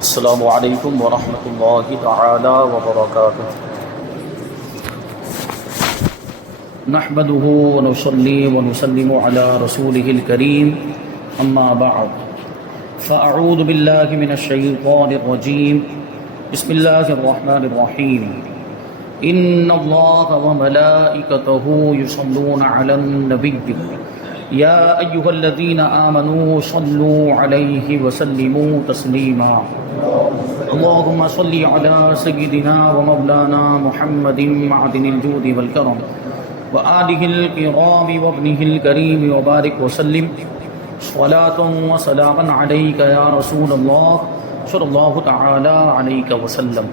السلام علیکم ورحمۃ اللہ تعالی وبرکاتہ۔ نحمده ونصلي ونسلم على رسوله الكريم اما بعد فاعوذ باللہ من الشیطان الرجیم بسم اللہ الرحمن الرحیم ان اللہ وملائکته یصلون علی النبی یا ایہا الذین آمنوا صلوا علیہ وسلموا تسلیما اللهم صل على سيدنا ومولانا محمد معدن الجود والكرم وآله الكرام وابنه الكريم وبارك وسلم صلاة وسلاما عليك يا رسول الله صلى الله تعالى عليك وسلم۔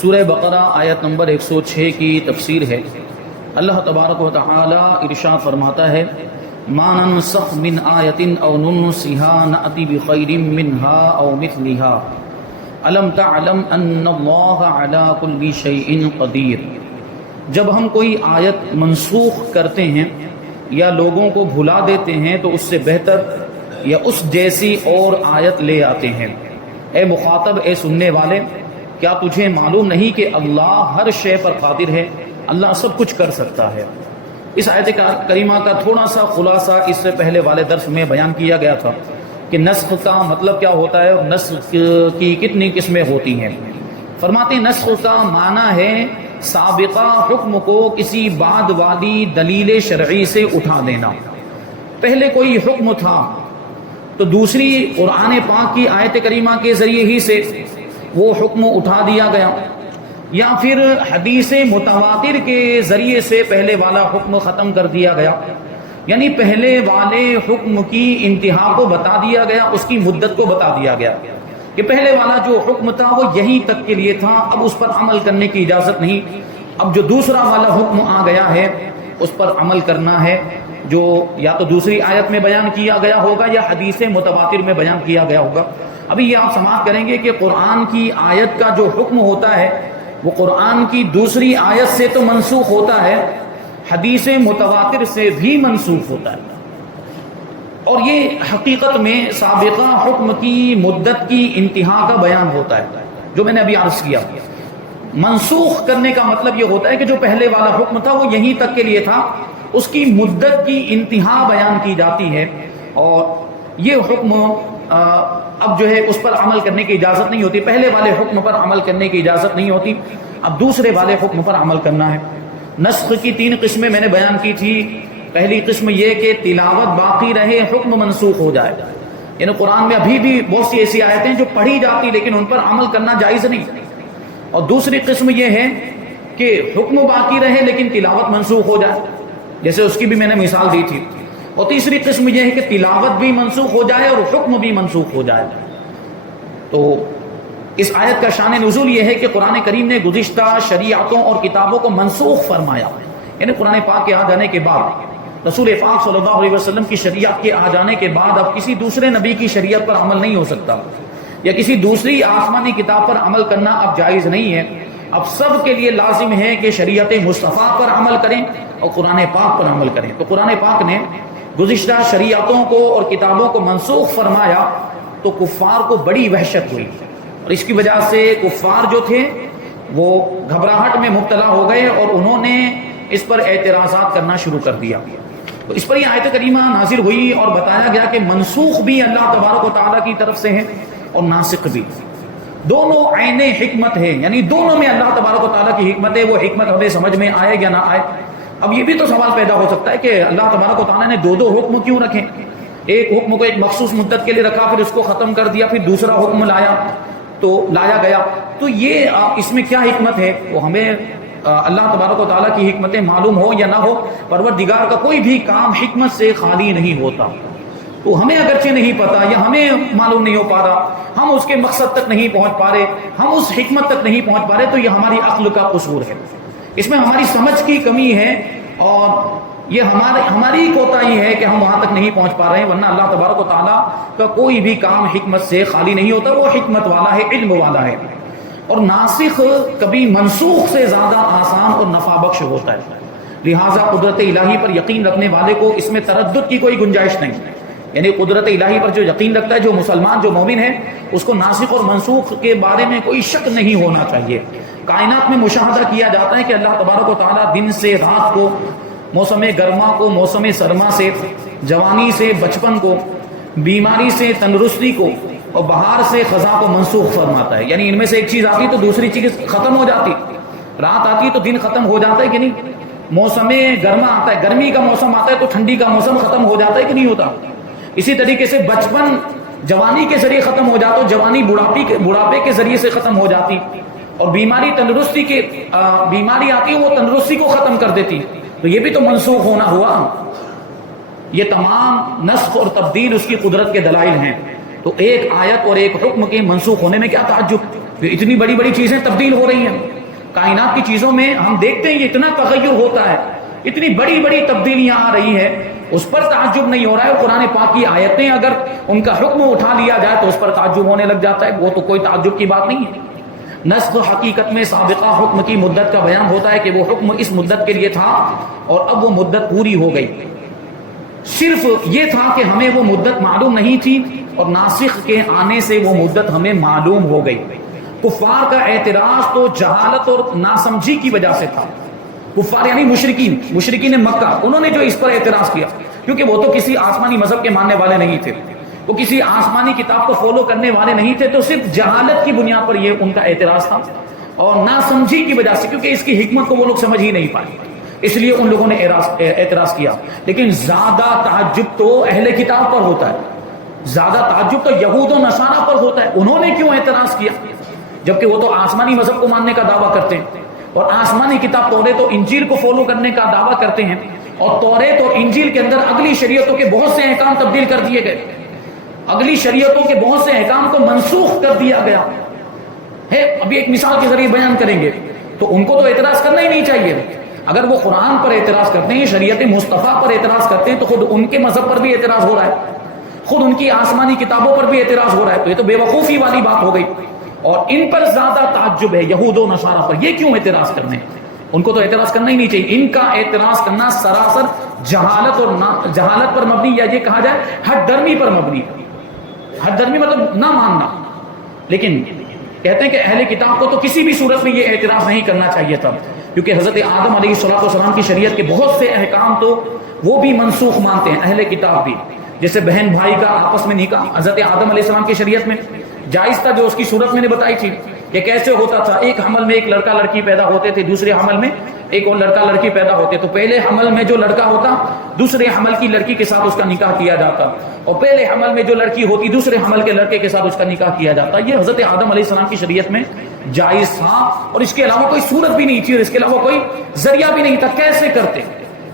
سورہ بقرہ آیت نمبر 106 کی تفسیر ہے۔ اللہ تبارک و تعالی ارشاد فرماتا ہے ما ننسخ من آیت او ننسها نأتی بخیر منها او مثلها الم تعلم ان اللہ علی کل شیء قدیر۔ جب ہم کوئی آیت منسوخ کرتے ہیں یا لوگوں کو بھلا دیتے ہیں تو اس سے بہتر یا اس جیسی اور آیت لے آتے ہیں۔ اے مخاطب، اے سننے والے، کیا تجھے معلوم نہیں کہ اللہ ہر شے پر قادر ہے، اللہ سب کچھ کر سکتا ہے۔ اس آیت کریمہ کا تھوڑا سا خلاصہ اس سے پہلے والے درس میں بیان کیا گیا تھا کہ نسخ کا مطلب کیا ہوتا ہے اور نسخ کی کتنی قسمیں ہوتی ہیں۔ فرماتے ہیں نسخ کا معنی ہے سابقہ حکم کو کسی بعد والی دلیل شرعی سے اٹھا دینا۔ پہلے کوئی حکم تھا تو دوسری قرآن پاک کی آیت کریمہ کے ذریعے ہی سے وہ حکم اٹھا دیا گیا، یا پھر حدیث متواتر کے ذریعے سے پہلے والا حکم ختم کر دیا گیا، یعنی پہلے والے حکم کی انتہا کو بتا دیا گیا، اس کی مدت کو بتا دیا گیا کہ پہلے والا جو حکم تھا وہ یہیں تک کے لیے تھا، اب اس پر عمل کرنے کی اجازت نہیں، اب جو دوسرا والا حکم آ گیا ہے اس پر عمل کرنا ہے، جو یا تو دوسری آیت میں بیان کیا گیا ہوگا یا حدیث متواتر میں بیان کیا گیا ہوگا۔ ابھی یہ آپ سماعت کریں گے کہ قرآن کی آیت کا جو حکم ہوتا ہے وہ قرآن کی دوسری آیت سے تو منسوخ ہوتا ہے، حدیث متواتر سے بھی منسوخ ہوتا ہے، اور یہ حقیقت میں سابقہ حکم کی مدت کی انتہا کا بیان ہوتا ہے، جو میں نے ابھی عرض کیا۔ منسوخ کرنے کا مطلب یہ ہوتا ہے کہ جو پہلے والا حکم تھا وہ یہیں تک کے لیے تھا، اس کی مدت کی انتہا بیان کی جاتی ہے، اور یہ حکم اب جو ہے اس پر عمل کرنے کی اجازت نہیں ہوتی، پہلے والے حکم پر عمل کرنے کی اجازت نہیں ہوتی، اب دوسرے والے حکم پر عمل کرنا ہے۔ نسخ کی 3 قسمیں میں نے بیان کی تھی۔ پہلی قسم یہ کہ تلاوت باقی رہے، حکم منسوخ ہو جائے، یعنی قرآن میں ابھی بھی بہت سی ایسی آیتیں جو پڑھی جاتی لیکن ان پر عمل کرنا جائز نہیں۔ اور دوسری قسم یہ ہے کہ حکم باقی رہے لیکن تلاوت منسوخ ہو جائے، جیسے اس کی بھی میں نے مثال دی تھی۔ اور تیسری قسم یہ ہے کہ تلاوت بھی منسوخ ہو جائے اور حکم بھی منسوخ ہو جائے۔ تو اس آیت کا شان نزول یہ ہے کہ قرآن کریم نے گزشتہ شریعتوں اور کتابوں کو منسوخ فرمایا، یعنی قرآن پاک کے آ جانے کے بعد، رسول پاک صلی اللہ علیہ وسلم کی شریعت کے آ جانے کے بعد اب کسی دوسرے نبی کی شریعت پر عمل نہیں ہو سکتا، یا کسی دوسری آسمانی کتاب پر عمل کرنا اب جائز نہیں ہے۔ اب سب کے لیے لازم ہے کہ شریعت مصطفیٰ پر عمل کریں اور قرآن پاک پر عمل کریں۔ تو قرآن پاک نے گزشتہ شریعتوں کو اور کتابوں کو منسوخ فرمایا تو کفار کو بڑی وحشت ہوئی، اور اس کی وجہ سے کفار جو تھے وہ گھبراہٹ میں مبتلا ہو گئے اور انہوں نے اس پر اعتراضات کرنا شروع کر دیا۔ تو اس پر یہ آیت کریمہ نازل ہوئی اور بتایا گیا کہ منسوخ بھی اللہ تبارک و تعالیٰ کی طرف سے ہے اور ناسخ بھی، دونوں عین حکمت ہے، یعنی دونوں میں اللہ تبارک و تعالیٰ کی حکمت ہے، وہ حکمت ہمیں سمجھ میں آئے یا نہ آئے۔ اب یہ بھی تو سوال پیدا ہو سکتا ہے کہ اللہ تبارک و تعالیٰ نے 2 حکم کیوں رکھے؟ ایک حکم کو ایک مخصوص مدت کے لیے رکھا، پھر اس کو ختم کر دیا، پھر دوسرا حکم لایا گیا، تو یہ اس میں کیا حکمت ہے؟ وہ ہمیں اللہ تبارک و تعالیٰ کی حکمتیں معلوم ہو یا نہ ہو، پروردگار کا کوئی بھی کام حکمت سے خالی نہیں ہوتا۔ تو ہمیں اگرچہ نہیں پتا یا ہمیں معلوم نہیں ہو پا رہا، ہم اس کے مقصد تک نہیں پہنچ پا رہے، ہم اس حکمت تک نہیں پہنچ پا رہے، تو یہ ہماری عقل کا قصور ہے، اس میں ہماری سمجھ کی کمی ہے، اور یہ ہماری کوتاہی ہے کہ ہم وہاں تک نہیں پہنچ پا رہے ہیں، ورنہ اللہ تبارک و تعالیٰ کا کوئی بھی کام حکمت سے خالی نہیں ہوتا، وہ حکمت والا ہے، علم والا ہے۔ اور ناسخ کبھی منسوخ سے زیادہ آسان اور نفع بخش ہوتا ہے، لہٰذا قدرت الہی پر یقین رکھنے والے کو اس میں تردد کی کوئی گنجائش نہیں، یعنی قدرت الہی پر جو یقین رکھتا ہے، جو مسلمان، جو مومن ہے، اس کو ناسخ اور منسوخ کے بارے میں کوئی شک نہیں ہونا چاہیے۔ کائنات میں مشاہدہ کیا جاتا ہے کہ اللہ تبارک و تعالیٰ دن سے رات کو، موسم گرما کو موسم سرما سے، جوانی سے بچپن کو، بیماری سے تندرستی کو، اور بہار سے خزاں کو منسوخ فرماتا ہے۔ یعنی ان میں سے ایک چیز آتی تو دوسری چیز ختم ہو جاتی، رات آتی تو دن ختم ہو جاتا ہے کہ نہیں، موسم گرما آتا ہے، گرمی کا موسم آتا ہے تو ٹھنڈی کا موسم ختم ہو جاتا ہے کہ نہیں ہوتا۔ اسی طریقے سے بچپن جوانی کے ذریعے ختم ہو جاتا، جوانی بڑھاپے کے ذریعے سے ختم ہو جاتی، اور بیماری تندرستی کے بیماری آتی ہے وہ تندرستی کو ختم کر دیتی، تو یہ بھی تو منسوخ ہونا ہوا۔ یہ تمام نسخ اور تبدیل اس کی قدرت کے دلائل ہیں۔ تو ایک آیت اور ایک حکم کے منسوخ ہونے میں کیا تعجب، اتنی بڑی بڑی چیزیں تبدیل ہو رہی ہیں کائنات کی چیزوں میں، ہم دیکھتے ہیں اتنا تغیر ہوتا ہے، اتنی بڑی بڑی تبدیلیاں آ رہی ہیں، اس پر تعجب نہیں ہو رہا ہے۔ اور قرآن پاک کی آیتیں اگر ان کا حکم اٹھا لیا جائے تو اس پر تعجب ہونے لگ جاتا ہے، وہ تو کوئی تعجب کی بات نہیں ہے۔ نسخ حقیقت میں سابقہ حکم کی مدت کا بیان ہوتا ہے کہ وہ حکم اس مدت کے لیے تھا اور اب وہ مدت پوری ہو گئی، صرف یہ تھا کہ ہمیں وہ مدت معلوم نہیں تھی اور ناسخ کے آنے سے وہ مدت ہمیں معلوم ہو گئی۔ کفار کا اعتراض تو جہالت اور ناسمجھی کی وجہ سے تھا۔ کفار یعنی مشرکین مکہ، انہوں نے جو اس پر اعتراض کیا، کیونکہ وہ تو کسی آسمانی مذہب کے ماننے والے نہیں تھے، وہ کسی آسمانی کتاب کو فالو کرنے والے نہیں تھے، تو صرف جہالت کی بنیاد پر یہ ان کا اعتراض تھا اور ناسمجھی کی وجہ سے، کیونکہ اس کی حکمت کو وہ لوگ سمجھ ہی نہیں پائے، اس لیے ان لوگوں نے اعتراض کیا۔ لیکن زیادہ تعجب تو اہل کتاب پر ہوتا ہے، زیادہ تعجب تو یہود و نصارہ پر ہوتا ہے، انہوں نے کیوں اعتراض کیا جبکہ وہ تو آسمانی مذہب کو ماننے کا دعویٰ کرتے ہیں اور آسمانی کتاب توریت و انجیل کو فالو کرنے کا دعویٰ کرتے ہیں، اور توریت اور انجیل کے اندر اگلی شریعتوں کے بہت سے احکام تبدیل کر دیے گئے، اگلی شریعتوں کے بہت سے احکام کو منسوخ کر دیا گیا ہے۔ ابھی ایک مثال کے ذریعے بیان کریں گے، تو ان کو تو اعتراض کرنا ہی نہیں چاہیے۔ اگر وہ قرآن پر اعتراض کرتے ہیں، شریعت مصطفیٰ پر اعتراض کرتے ہیں، تو خود ان کے مذہب پر بھی اعتراض ہو رہا ہے، خود ان کی آسمانی کتابوں پر بھی اعتراض ہو رہا ہے، تو یہ تو بے وقوفی والی بات ہو گئی۔ اور ان پر زیادہ تعجب ہے یہود و نصارہ پر، یہ کیوں اعتراض کرنے، ان کو تو اعتراض کرنا ہی نہیں چاہیے۔ ان کا اعتراض کرنا سراسر جہالت اور جہالت پر مبنی، یا یہ کہا جائے ہٹ درمی پر مبنی۔ ہٹ درمی مطلب نہ ماننا، لیکن کہتے ہیں کہ اہل کتاب کو تو کسی بھی صورت میں یہ اعتراض نہیں کرنا چاہیے تھا، کیونکہ حضرت آدم علیہ السلام کی شریعت کے بہت سے احکام تو وہ بھی منسوخ مانتے ہیں، اہل کتاب بھی، جیسے بہن بھائی کا آپس میں نکاح حضرت آدم علیہ السلام کی شریعت میں جائز تھا، جو اس کی صورت میں نے بتائی تھی کہ کیسے ہوتا تھا۔ ایک حمل میں ایک لڑکا لڑکی پیدا ہوتے تھے، دوسرے حمل میں ایک اور لڑکا لڑکی پیدا ہوتے، تو پہلے حمل میں جو لڑکا ہوتا دوسرے حمل کی لڑکی کے ساتھ اس کا نکاح کیا جاتا، اور پہلے حمل میں جو لڑکی ہوتی دوسرے حمل کے لڑکے کے ساتھ اس کا نکاح کیا جاتا۔ یہ حضرت آدم علیہ السلام کی شریعت میں جائز تھا، اور اس کے علاوہ کوئی صورت بھی نہیں تھی اور اس کے علاوہ کوئی ذریعہ بھی نہیں تھا، کیسے کرتے،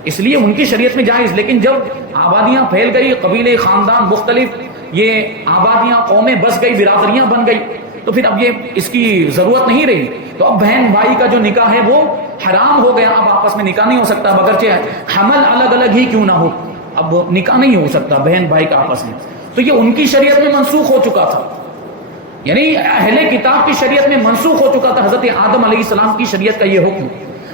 اس لیے ان کی شریعت میں جائز۔ لیکن جب آبادیاں پھیل گئی، قبیلے خاندان مختلف، یہ آبادیاں قومیں بس گئی، برادریاں بن گئی، تو پھر اب یہ اس کی ضرورت نہیں رہی، تو اب بہن بھائی کا جو نکاح ہے وہ حرام ہو گیا، اب آپس میں نکاح نہیں ہو سکتا، بگرچہ حمل الگ الگ ہی کیوں نہ ہو، اب نکاح نہیں ہو سکتا بہن بھائی کا آپس میں، تو یہ ان کی شریعت میں منسوخ ہو چکا تھا، یعنی اہل کتاب کی شریعت میں منسوخ ہو چکا تھا حضرت آدم علیہ السلام کی شریعت کا یہ حکم۔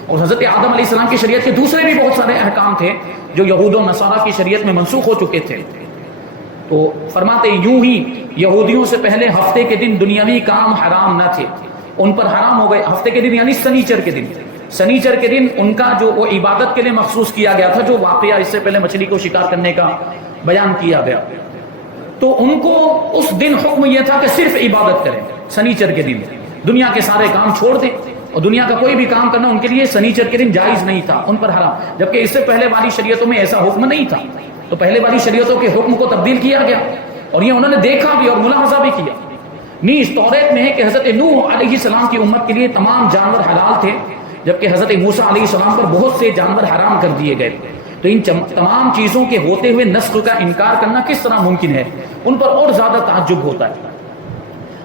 اور حضرت آدم علیہ السلام کی شریعت کے دوسرے بھی بہت سارے احکام تھے جو یہود و نصارہ کی شریعت میں منسوخ ہو چکے تھے۔ تو فرماتے یوں ہی یہودیوں سے پہلے ہفتے کے دن دنیاوی کام حرام نہ تھے، ان پر حرام ہو گئے۔ ہفتے کے دن یعنی سنیچر کے دن، سنیچر کے دن ان کا جو وہ عبادت کے لیے مخصوص کیا گیا تھا، جو واقعہ اس سے پہلے مچھلی کو شکار کرنے کا بیان کیا گیا، تو ان کو اس دن حکم یہ تھا کہ صرف عبادت کریں، سنیچر کے دن دنیا کے سارے کام چھوڑ دیں، اور دنیا کا کوئی بھی کام کرنا ان کے لیے سنیچر کے دن جائز نہیں تھا، ان پر حرام، جبکہ اس سے پہلے والی شریعتوں میں ایسا حکم نہیں تھا، تو پہلے والی شریعتوں کے حکم کو تبدیل کیا گیا، اور یہ انہوں نے دیکھا بھی اور ملاحظہ بھی کیا۔ نیز توریت میں ہے کہ حضرت نوح علیہ السلام کی امت کے لیے تمام جانور حلال تھے، جبکہ حضرت موسیٰ علیہ السلام پر بہت سے جانور حرام کر دیے گئے، تو ان تمام چیزوں کے ہوتے ہوئے نسخ کا انکار کرنا کس طرح ممکن ہے، ان پر اور زیادہ تعجب ہوتا ہے۔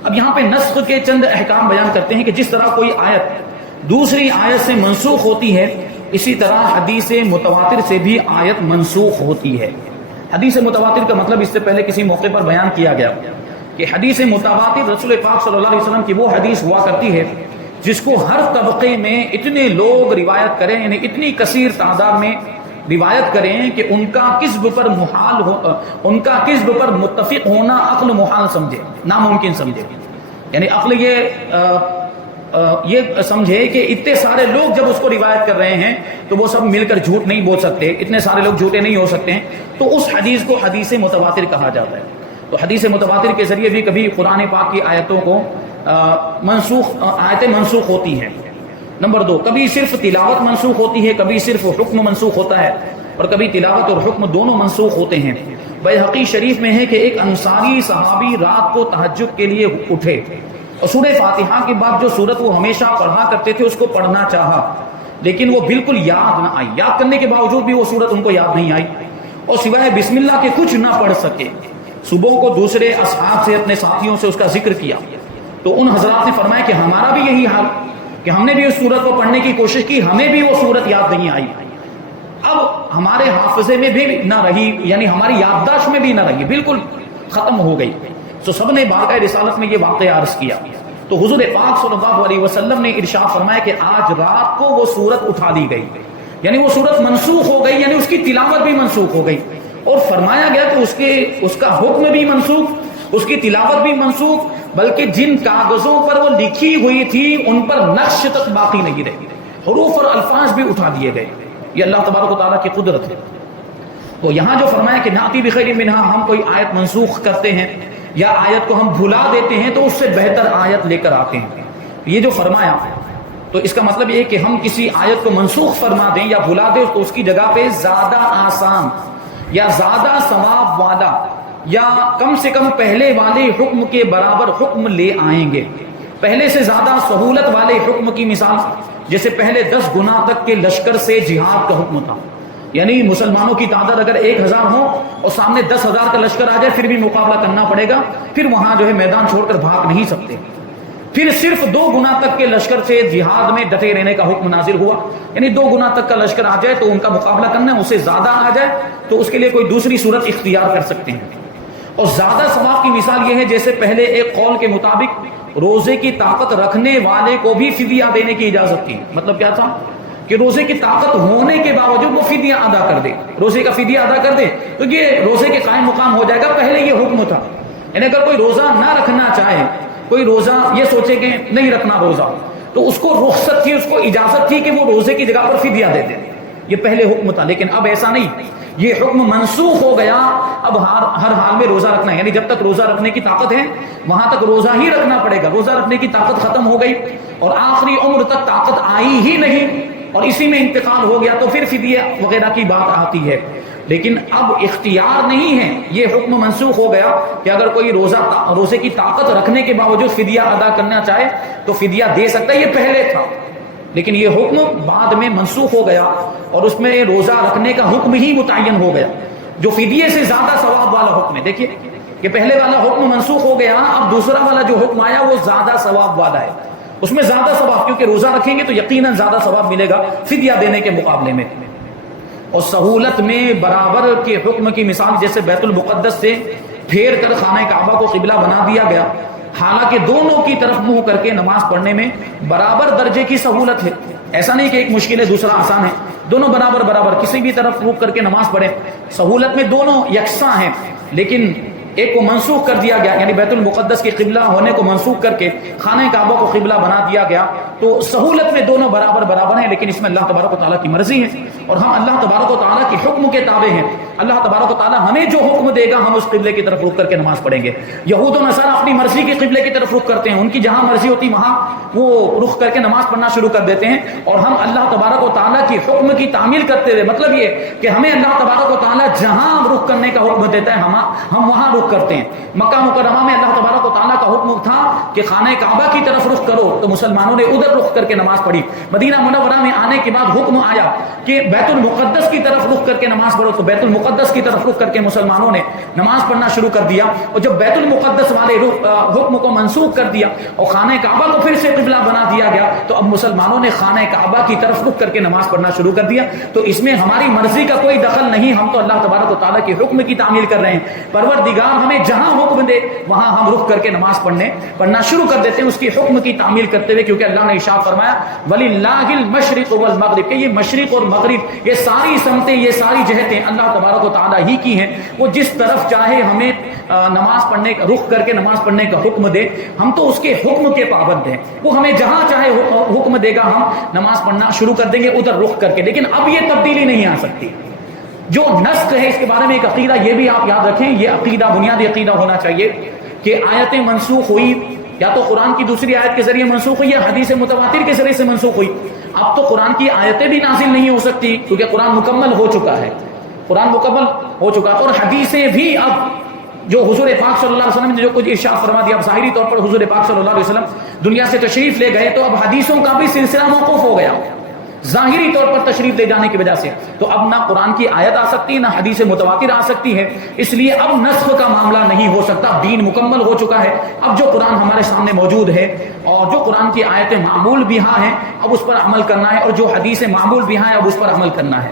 اب یہاں پہ نسخ کے چند احکام بیان کرتے ہیں کہ جس طرح کوئی آیت دوسری آیت سے منسوخ ہوتی ہے، اسی طرح حدیث متواتر سے بھی آیت منسوخ ہوتی ہے۔ حدیث متواتر کا مطلب اس سے پہلے کسی موقع پر بیان کیا گیا کہ حدیث متواتر رسول پاک صلی اللہ علیہ وسلم کی وہ حدیث ہوا کرتی ہے جس کو ہر طبقے میں اتنے لوگ روایت کریں، یعنی اتنی کثیر تعداد میں روایت کریں کہ ان کا کذب پر محال ہو، ان کا کذب پر متفق ہونا عقل محال سمجھے، ناممکن سمجھے. یعنی عقل یہ سمجھے کہ اتنے سارے لوگ جب اس کو روایت کر رہے ہیں تو وہ سب مل کر جھوٹ نہیں بول سکتے، اتنے سارے لوگ جھوٹے نہیں ہو سکتے ہیں، تو اس حدیث کو حدیث متواتر کہا جاتا ہے. تو حدیث متواتر کے ذریعے بھی کبھی قرآن پاک کی آیتوں کو آیتیں منسوخ ہوتی ہیں. نمبر 2، کبھی صرف تلاوت منسوخ ہوتی ہے، کبھی صرف حکم منسوخ ہوتا ہے، اور کبھی تلاوت اور حکم دونوں منسوخ ہوتے ہیں. بیہقی شریف میں ہے کہ ایک انصاری صحابی رات کو تہجد کے لیے اٹھے اور سورہ فاتحہ کے بعد جو سورت وہ ہمیشہ پڑھا کرتے تھے اس کو پڑھنا چاہا، لیکن وہ بالکل یاد نہ آئی. یاد کرنے کے باوجود بھی وہ سورت ان کو یاد نہیں آئی اور سوائے بسم اللہ کے کچھ نہ پڑھ سکے. صبح کو دوسرے اصحاب سے، اپنے ساتھیوں سے اس کا ذکر کیا تو ان حضرات نے فرمایا کہ ہمارا بھی یہی حال کہ ہم نے بھی اس سورت کو پڑھنے کی کوشش کی، ہمیں بھی وہ سورت یاد نہیں آئی. اب ہمارے حافظے میں بھی نہ رہی، یعنی ہماری یادداشت میں بھی نہ رہی، بالکل ختم ہو گئی. تو سب نے بارگاہ رسالت میں یہ واقعہ عرض کیا تو حضور پاک صلی اللہ علیہ وسلم نے ارشاد فرمایا کہ آج رات کو وہ سورت اٹھا لی گئی، یعنی وہ سورت منسوخ ہو گئی، یعنی اس کی تلاوت بھی منسوخ ہو گئی. اور فرمایا گیا کہ اس کا حکم بھی منسوخ، اس کی تلاوت بھی منسوخ، بلکہ جن کاغذوں پر وہ لکھی ہوئی تھی ان پر نقش تک باقی نہیں رہی، حروف اور الفاظ بھی اٹھا دیے گئے. یہ اللہ تبارک و تعالیٰ کی قدرت ہے. تو یہاں جو فرمایا کہ ناتی بخیر منہا، ہم کوئی آیت منسوخ کرتے ہیں یا آیت کو ہم بھلا دیتے ہیں تو اس سے بہتر آیت لے کر آتے ہیں. یہ جو فرمایا تو اس کا مطلب یہ کہ ہم کسی آیت کو منسوخ فرما دیں یا بھلا دیں تو اس کی جگہ پہ زیادہ آسان یا زیادہ ثواب والا یا کم سے کم پہلے والے حکم کے برابر حکم لے آئیں گے. پہلے سے زیادہ سہولت والے حکم کی مثال جیسے پہلے 10 گنا تک کے لشکر سے جہاد کا حکم تھا، یعنی مسلمانوں کی تعداد اگر 1000 ہو اور سامنے 10,000 کا لشکر آ جائے پھر بھی مقابلہ کرنا پڑے گا، پھر وہاں جو ہے میدان چھوڑ کر بھاگ نہیں سکتے. پھر صرف 2 گنا تک کے لشکر سے جہاد میں ڈٹے رہنے کا حکم نازل ہوا، یعنی 2 گنا تک کا لشکر آ جائے تو ان کا مقابلہ کرنا ہے، اس سے زیادہ آ جائے تو اس کے لیے کوئی دوسری صورت اختیار کر سکتے ہیں. اور زیادہ ثواب کی مثال یہ ہے جیسے پہلے ایک قول کے مطابق روزے کی طاقت رکھنے والے کو بھی فدیہ دینے کی اجازت تھی. مطلب کیا تھا کہ روزے کی طاقت ہونے کے باوجود وہ فدیہ ادا کر دے، روزے کا فدیہ ادا کر دے تو یہ روزے کے قائم مقام ہو جائے گا. پہلے یہ حکم تھا، یعنی اگر کوئی روزہ نہ رکھنا چاہے، کوئی روزہ یہ سوچے کہ نہیں رکھنا روزہ، تو اس کو رخصت تھی، اس کو اجازت تھی کہ وہ روزے کی جگہ پر فدیہ دے دے. یہ پہلے حکم تھا، لیکن اب ایسا نہیں، یہ حکم منسوخ ہو گیا. اب ہر حال میں روزہ رکھنا ہے، یعنی جب تک روزہ رکھنے کی طاقت ہے وہاں تک روزہ ہی رکھنا پڑے گا. روزہ رکھنے کی طاقت ختم ہو گئی اور آخری عمر تک طاقت آئی ہی نہیں اور اسی میں انتقال ہو گیا تو پھر فدیہ وغیرہ کی بات آتی ہے. لیکن اب اختیار نہیں ہے، یہ حکم منسوخ ہو گیا کہ اگر کوئی روزے کی طاقت رکھنے کے باوجود فدیہ ادا کرنا چاہے تو فدیہ دے سکتا ہے. یہ پہلے تھا لیکن یہ حکم بعد میں منسوخ ہو گیا اور اس میں روزہ رکھنے کا حکم ہی متعین ہو گیا جو فدیے سے زیادہ ثواب والا حکم ہے. دیکھیے کہ پہلے والا حکم منسوخ ہو گیا، اب دوسرا والا جو حکم آیا وہ زیادہ ثواب والا ہے، اس میں زیادہ ثواب، کیونکہ روزہ رکھیں گے تو یقیناً زیادہ ثواب ملے گا فدیہ دینے کے مقابلے میں. اور سہولت میں برابر کے حکم کی مثال جیسے بیت المقدس سے پھیر کر خانہ کعبہ کو قبلہ بنا دیا گیا، حالانکہ دونوں کی طرف منہ کر کے نماز پڑھنے میں برابر درجے کی سہولت ہے. ایسا نہیں کہ ایک مشکل ہے دوسرا آسان ہے، دونوں برابر کسی بھی طرف رخ کر کے نماز پڑھیں، سہولت میں دونوں یکساں ہیں. لیکن ایک کو منسوخ کر دیا گیا، یعنی بیت المقدس کے قبلہ ہونے کو منسوخ کر کے خانہ کعبہ کو قبلہ بنا دیا گیا. تو سہولت میں دونوں برابر ہیں، لیکن اس میں اللہ تبارک و تعالیٰ کی مرضی ہے اور ہم اللہ تبارک و تعالیٰ کے حکم کے تابع ہیں. اللہ تبارک و تعالیٰ ہمیں جو حکم دے گا ہم اس قبلے کی طرف رخ کر کے نماز پڑھیں گے. یہود و نصارہ اپنی مرضی کے قبلے کی طرف رخ کرتے ہیں، ان کی جہاں مرضی ہوتی وہاں وہ رخ کر کے نماز پڑھنا شروع کر دیتے ہیں، اور ہم اللہ تبارک و تعالیٰ کی حکم کی تعمیل کرتے ہوئے، مطلب یہ کہ ہمیں اللہ تبارک و تعالیٰ جہاں رخ کرنے کا حکم دیتا ہے ہم وہاں رخ کرتے ہیں. مکہ مکرمہ میں اللہ تبارک و تعالیٰ کا حکم تھا کہ خانہ کعبہ کی طرف رخ کرو تو مسلمانوں نے ادھر رخ کر کے نماز پڑھی. مدینہ منورہ میں آنے کے بعد حکم آیا کہ بیت المقدس کی طرف رخ کر کے نماز پڑھو تو بیت المقدس کی طرف رخ کر کے مسلمانوں نے نماز پڑھنا شروع کر دیا. اور جب بیت المقدس والے حکم کو منسوخ کر دیا اور خانہ کعبہ کو پھر سے قبلہ بنا دیا گیا تو اب مسلمانوں نے خانہ کعبہ کی طرف رخ کر کے نماز پڑھنا شروع کر دیا. تو اس میں ہماری مرضی کا کوئی دخل نہیں، ہم تو اللہ تبارک و تعالیٰ کے حکم کی تعمیل کر رہے ہیں. پروردگار ہمیں جہاں حکم دے وہاں ہم رخ کر کے نماز پڑھنا شروع کر دیتے ہیں اس کی حکم کی تعمیل کرتے ہوئے، کیونکہ اللہ نے ارشاد فرمایا وَلِلَّهِ الْمَشْرِقُ وَالْمَغْرِبُ، کہ یہ مشرق اور مغرب یہ ساری سمتیں، یہ ساری جہتیں اللہ تبارک و تعالیٰ ہی کی ہیں. وہ جس طرف چاہے ہمیں نماز پڑھنے کا رخ کر کے نماز پڑھنے کا حکم دے، ہم تو اس کے حکم کے پابند ہیں. وہ ہمیں جہاں چاہے حکم دے گا ہم نماز پڑھنا شروع کر دیں گے ادھر رخ کر کے. لیکن اب یہ تبدیلی نہیں آ سکتی. جو نسخ ہے اس کے بارے میں ایک عقیدہ یہ بھی آپ یاد رکھیں، یہ عقیدہ بنیادی عقیدہ ہونا چاہیے کہ آیتیں منسوخ ہوئی یا تو قرآن کی دوسری آیت کے ذریعے منسوخ ہوئی یا حدیث متواتر کے ذریعے سے منسوخ ہوئی. اب تو قرآن کی آیتیں بھی نازل نہیں ہو سکتی کیونکہ قرآن مکمل ہو چکا ہے. قرآن مکمل ہو چکا ہے اور حدیثیں بھی اب جو حضور پاک صلی اللہ علیہ وسلم نے جو کچھ ارشاد فرما دیا، اب ظاہری طور پر حضور پاک صلی اللہ علیہ وسلم دنیا سے تشریف لے گئے تو اب حدیثوں کا بھی سلسلہ موقوف ہو گیا ظاہری طور پر تشریف لے جانے کی وجہ سے. تو اب نہ قرآن کی آیت آ سکتی ہے نہ حدیث متواتر آ سکتی ہے. اس لیے اب نسخ کا معاملہ نہیں ہو سکتا. دین مکمل ہو چکا ہے. اب جو قرآن ہمارے سامنے موجود ہے اور جو قرآن کی آیتیں معمول بھی ہاں ہیں اب اس پر عمل کرنا ہے، اور جو حدیث معمول بھی ہاں ہیں اب اس پر عمل کرنا ہے.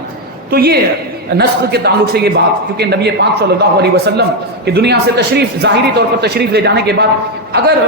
تو یہ نسخ کے تعلق سے یہ بات، کیونکہ نبی پاک صلی اللہ علیہ وسلم کی دنیا سے تشریف ظاہری طور پر تشریف لے جانے کے بعد اگر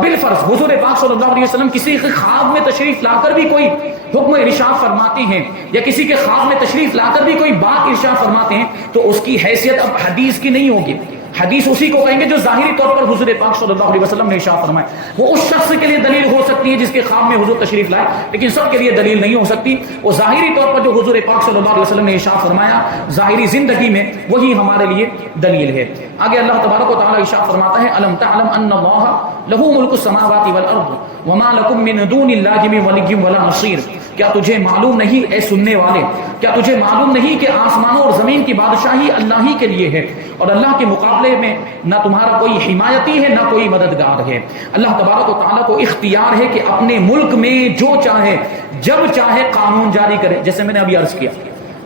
بالفرض حضور پاک صلی اللہ علیہ وسلم کسی کے خواب میں تشریف لا کر بھی کوئی حکم ارشاد فرماتے ہیں یا کسی کے خواب میں تشریف لا کر بھی کوئی بات ارشاد فرماتے ہیں تو اس کی حیثیت اب حدیث کی نہیں ہوگی. حدیث اسی کو کہیں گے جو ظاہری طور پر حضور پاک صلی اللہ علیہ وسلم نے ارشاد فرمایا. وہ اس شخص کے لیے دلیل ہو سکتی ہے جس کے خواب میں حضور تشریف لائے، لیکن سب کے لیے دلیل نہیں ہو سکتی. وہ ظاہری طور پر جو حضور پاک صلی اللہ علیہ وسلم نے ارشاد فرمایا ظاہری زندگی میں وہی ہمارے لیے دلیل ہے. آگے اللہ تبارک و تعالیٰ ارشاد فرماتا ہے الم تعلم ان اللہ لہ ملک السماوات والارض وما لکم من دون اللہ من ولی ولا نصیر. کیا تجھے معلوم نہیں اے سننے والے، کیا تجھے معلوم نہیں کہ آسمانوں اور زمین کی بادشاہی اللہ ہی کے لیے ہے اور اللہ کے مقابلے میں نہ تمہارا کوئی حمایتی ہے نہ کوئی مددگار ہے. اللہ تبارک و تعالیٰ کو اختیار ہے کہ اپنے ملک میں جو چاہے جب چاہے قانون جاری کرے. جیسے میں نے ابھی عرض کیا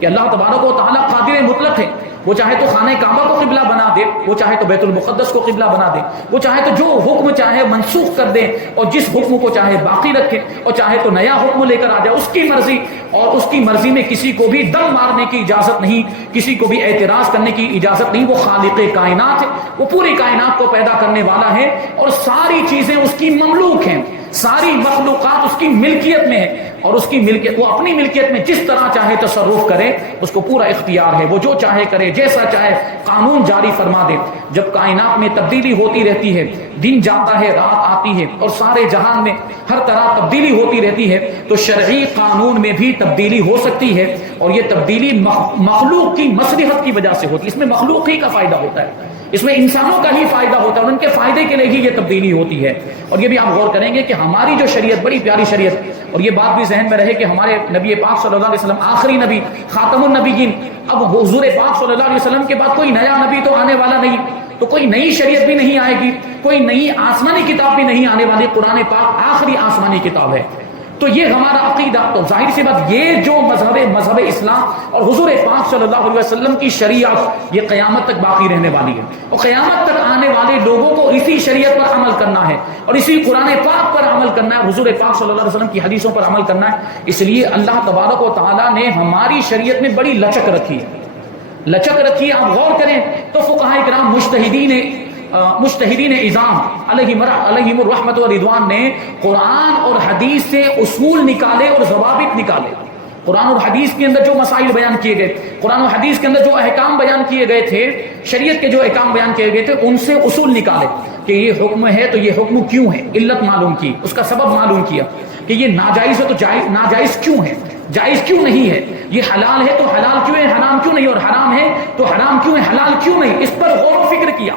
کہ اللہ تبارک و تعالیٰ قادر مطلق ہے. وہ چاہے تو خانہ کعبہ کو قبلہ بنا دے، وہ چاہے تو بیت المقدس کو قبلہ بنا دے، وہ چاہے تو جو حکم چاہے منسوخ کر دے اور جس حکم کو چاہے باقی رکھے اور چاہے تو نیا حکم لے کر آ جائے. اس کی مرضی، اور اس کی مرضی میں کسی کو بھی دم مارنے کی اجازت نہیں، کسی کو بھی اعتراض کرنے کی اجازت نہیں. وہ خالق کائنات ہے، وہ پوری کائنات کو پیدا کرنے والا ہے اور ساری چیزیں اس کی مملوک ہیں. ساری مخلوقات اس کی ملکیت میں ہے اور اس کی ملکیت، وہ اپنی ملکیت میں جس طرح چاہے تصرف کرے، اس کو پورا اختیار ہے. وہ جو چاہے کرے، جیسا چاہے قانون جاری فرما دے. جب کائنات میں تبدیلی ہوتی رہتی ہے، دن جاتا ہے رات آتی ہے اور سارے جہان میں ہر طرح تبدیلی ہوتی رہتی ہے، تو شرعی قانون میں بھی تبدیلی ہو سکتی ہے اور یہ تبدیلی مخلوق کی مصلحت کی وجہ سے ہوتی ہے. اس میں مخلوق ہی کا فائدہ ہوتا ہے، اس میں انسانوں کا ہی فائدہ ہوتا ہے اور ان کے فائدے کے لیے ہی یہ تبدیلی ہوتی ہے. اور یہ بھی آپ غور کریں گے کہ ہماری جو شریعت بڑی پیاری شریعت، اور یہ بات بھی ذہن میں رہے کہ ہمارے نبی پاک صلی اللہ علیہ وسلم آخری نبی، خاتم النبیین. اب حضور پاک صلی اللہ علیہ وسلم کے بعد کوئی نیا نبی تو آنے والا نہیں، تو کوئی نئی شریعت بھی نہیں آئے گی، کوئی نئی آسمانی کتاب بھی نہیں آنے والی. قرآن پاک آخری آسمانی کتاب ہے. تو یہ ہمارا عقیدہ. تو ظاہر سی بات یہ جو مذہب اسلام اور حضور پاک صلی اللہ علیہ وسلم کی شریعت یہ قیامت تک باقی رہنے والی ہے اور قیامت تک آنے والے لوگوں کو اسی شریعت پر عمل کرنا ہے اور اسی قرآن پاک پر عمل کرنا ہے، حضور پاک صلی اللہ علیہ وسلم کی حدیثوں پر عمل کرنا ہے. اس لیے اللہ تبارک و تعالیٰ نے ہماری شریعت میں بڑی لچک رکھی ہے. آپ غور کریں تو فقہاء کرام مجتہدین اعظام علیہم الرحمت و رضوان نے قرآن اور حدیث سے اصول نکالے اور ضوابط نکالے. قرآن اور حدیث کے اندر جو مسائل بیان کیے گئے، قرآن اور حدیث کے اندر جو احکام بیان کیے گئے تھے، شریعت کے جو احکام بیان کیے گئے تھے، ان سے اصول نکالے کہ یہ حکم ہے تو یہ حکم کیوں ہے، علت معلوم کی، اس کا سبب معلوم کیا کہ یہ ناجائز ہے تو ناجائز کیوں ہے، جائز کیوں نہیں ہے، یہ حلال ہے تو حلال کیوں ہے، حرام کیوں نہیں، اور حرام ہے تو حرام کیوں ہے، حلال کیوں نہیں. اس پر غور و فکر کیا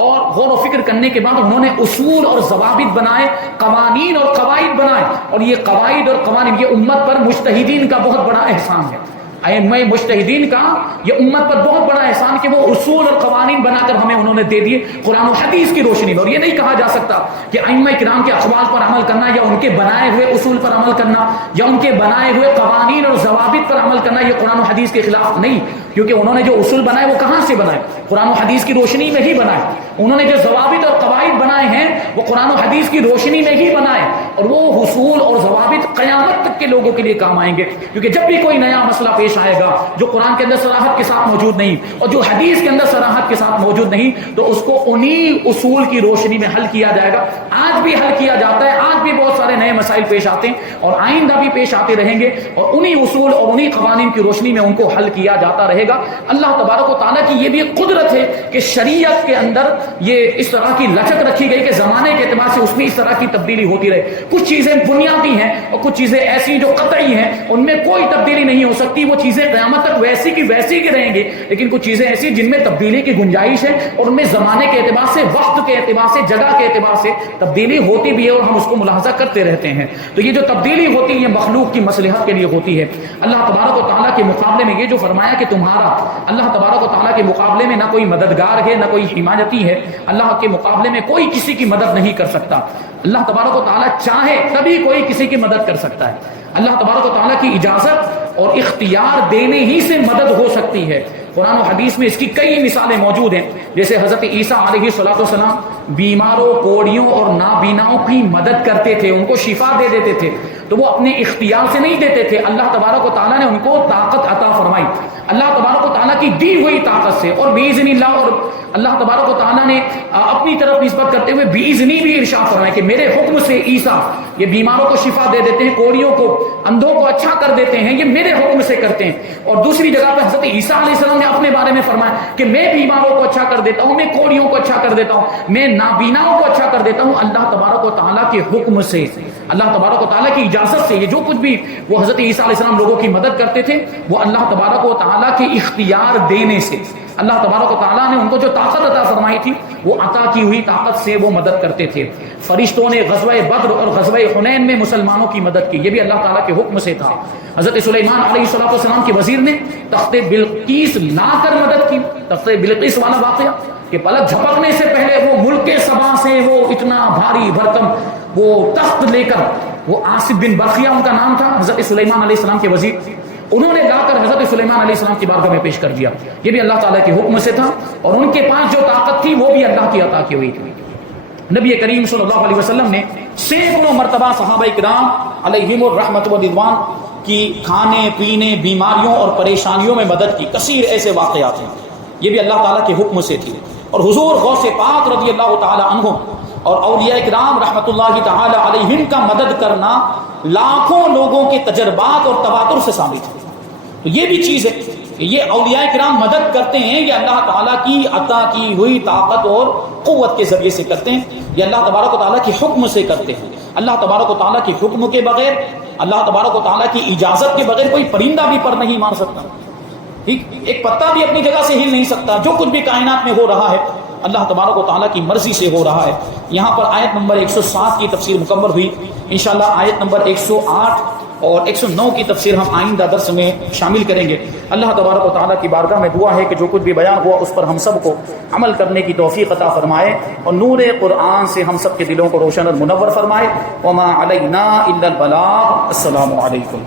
اور غور و فکر کرنے کے بعد انہوں نے اصول اور ضوابط بنائے، قوانین اور قواعد بنائے. اور یہ قواعد اور قوانین یہ امت پر مجتہدین کا بہت بڑا احسان ہے. ائمہ مجتہدین کا یہ امت پر بہت بڑا احسان کہ وہ اصول اور قوانین بنا کر ہمیں انہوں نے دے دیے قرآن و حدیث کی روشنی میں. اور یہ نہیں کہا جا سکتا کہ ائمہ کرام کے اقوال پر عمل کرنا یا ان کے بنائے ہوئے اصول پر عمل کرنا یا ان کے بنائے ہوئے قوانین اور ضوابط پر عمل کرنا یہ قرآن و حدیث کے خلاف نہیں، کیونکہ انہوں نے جو اصول بنائے وہ کہاں سے بنائے، قرآن و حدیث کی روشنی میں ہی بنائے. انہوں نے جو ضوابط اور قواعد بنائے ہیں وہ قرآن و حدیث کی روشنی میں ہی بنائے، اور وہ حصول اور ضوابط قیامت تک کے لوگوں کے لیے کام آئیں گے، کیونکہ جب بھی کوئی نیا مسئلہ پیش آئے گا جو قرآن کے اندر صراحت کے ساتھ موجود نہیں اور جو حدیث کے اندر صراحت کے ساتھ موجود نہیں، تو اس کو انہی اصول کی روشنی میں حل کیا جائے گا۔ آج بھی حل کیا جاتا ہے، آج بھی بہت سارے نئے مسائل پیش آتے ہیں اور آئندہ بھی پیش آتے رہیں گے، اور انہی اصول اور انہی قوانین کی روشنی میں ان کو حل کیا جاتا رہے گا۔ اللہ تبارک و تعالیٰ کی یہ بھی قدرت ہے کہ شریعت کے اندر یہ اس طرح کی لچک رکھی گئی کہ زمانے کے اعتبار سے اس میں اس طرح کی تبدیلی ہوتی رہے۔ کچھ چیزیں بنیادی ہیں اور کچھ چیزیں ایسی جو قطعی ہیں، ان میں کوئی تبدیلی نہیں ہو سکتی، وہ چیزیں قیامت تک ویسی کی ویسی کی رہیں گی، لیکن کچھ چیزیں ایسی جن میں تبدیلی کی گنجائش ہے اور ان میں زمانے کے اعتبار سے، وقت کے اعتبار سے، جگہ کے اعتبار سے تبدیلی ہوتی بھی ہے اور ہم اس کو ملاحظہ کرتے رہتے ہیں۔ تو یہ جو تبدیلی ہوتی ہے یہ مخلوق کی مصلحت کے لیے ہوتی ہے۔ اللہ تبارک و تعالیٰ کے مقابلے میں یہ جو فرمایا کہ تمہارا، اللہ تبارک و تعالیٰ کے مقابلے میں نہ کوئی مددگار ہے نہ کوئی حمایتی ہے، اللہ کے مقابلے میں کوئی کسی کی مدد نہیں کر سکتا۔ اللہ تبارک و تعالیٰ چاہے تبھی کوئی کسی کی مدد کر سکتا ہے۔ اللہ تبارک و تعالیٰ کی اجازت اور اختیار دینے ہی سے مدد ہو سکتی ہے۔ قرآن و حدیث میں اس کی کئی مثالیں موجود ہیں، جیسے حضرت عیسیٰ علیہ السلام بیماروں، کوڑیوں اور نابیناؤں کی مدد کرتے تھے، ان کو شفا دے دیتے تھے، تو وہ اپنے اختیار سے نہیں دیتے تھے، اللہ تبارک و تعالیٰ نے ان کو طاقت عطا فرمائی، اللہ تبارک و تعالیٰ کی دی ہوئی طاقت سے، اور بِإِذْنِ اللہ، اور اللہ تبارک و تعالیٰ نے اپنی طرف نسبت کرتے ہوئے بِإِذْنِ بھی ارشاد فرمایا کہ میرے حکم سے عیسیٰ یہ بیماروں کو شفا دے دیتے ہیں، کوڑیوں کو، اندھوں کو اچھا کر دیتے ہیں، یہ میرے حکم سے کرتے ہیں۔ اور دوسری جگہ پہ حضرت عیسیٰ علیہ السلام نے اپنے بارے میں فرمایا کہ میں بیماروں کو اچھا کر دیتا ہوں، میں کوڑیوں کو اچھا کر دیتا ہوں، میں نابیناؤں کو اچھا کر دیتا ہوں، اللہ تبارک و تعالیٰ کے حکم سے، اللہ تبارک و تعالیٰ کی اجازت سے۔ یہ جو کچھ بھی وہ حضرت عیسیٰ علیہ السلام لوگوں کی مدد کرتے تھے وہ اللہ تبارک و تعالیٰ کے اختیار دینے سے، اللہ تبارک و تعالیٰ نے ان کو جو طاقت عطا فرمائی تھی وہ عطا کی ہوئی طاقت سے وہ مدد کرتے تھے۔ فرشتوں نے غزوہ بدر اور غزوہ حنین میں مسلمانوں کی مدد کی، یہ بھی اللہ تعالیٰ کے حکم سے تھا۔ حضرت سلیمان علیہ السلام کے وزیر نے تخت بلقیس لا کر مدد کی، تخت بلقیس والا واقعہ کہ پلک جھپکنے سے پہلے وہ ملک سبا سے وہ اتنا بھاری بھرکم وہ تخت لے کر، وہ آصف بن برقیہ ان کا نام تھا، حضرت سلیمان علیہ السلام کے وزیر، انہوں نے لا کر حضرت سلیمان علیہ السلام کی بارگاہ میں پیش کر دیا، یہ بھی اللہ تعالیٰ کے حکم سے تھا، اور ان کے پاس جو طاقت تھی وہ بھی اللہ کی عطا کی ہوئی تھی۔ نبی کریم صلی اللہ علیہ وسلم نے سینکڑوں مرتبہ صحابہ کرام علیہم الرحمت و رضوان کی کھانے پینے، بیماریوں اور پریشانیوں میں مدد کی، کثیر ایسے واقعات ہیں، یہ بھی اللہ تعالیٰ کے حکم سے تھی۔ اور حضور غوث پاک رضی اللہ تعالی عنہ اور اولیاء کرام رحمت اللہ تعالی علیہم کا مدد کرنا لاکھوں لوگوں کے تجربات اور تواتر سے ثابت ہے۔ تو یہ بھی چیز ہے کہ یہ اولیاء کرام مدد کرتے ہیں، یہ اللہ تعالیٰ کی عطا کی ہوئی طاقت اور قوت کے ذریعے سے کرتے ہیں، یہ اللہ تبارک و تعالیٰ کے حکم سے کرتے ہیں۔ اللہ تبارک و تعالیٰ کے حکم کے بغیر، اللہ تبارک و تعالیٰ کی اجازت کے بغیر کوئی پرندہ بھی پر نہیں مار سکتا، ٹھیک، ایک پتا بھی اپنی جگہ سے ہل نہیں سکتا۔ جو کچھ بھی کائنات میں ہو رہا ہے اللہ تبارک و تعالیٰ کی مرضی سے ہو رہا ہے۔ یہاں پر آیت نمبر 107 کی تفسیر مکمل ہوئی، انشاءاللہ آیت نمبر 108 اور 109 کی تفسیر ہم آئندہ درس میں شامل کریں گے۔ اللہ تبارک و تعالیٰ کی بارگاہ میں دعا ہے کہ جو کچھ بھی بیان ہوا اس پر ہم سب کو عمل کرنے کی توفیق عطا فرمائے، اور نور قرآن سے ہم سب کے دلوں کو روشن اور منور فرمائے۔ وما علینا الا البلاغ۔ السلام علیکم۔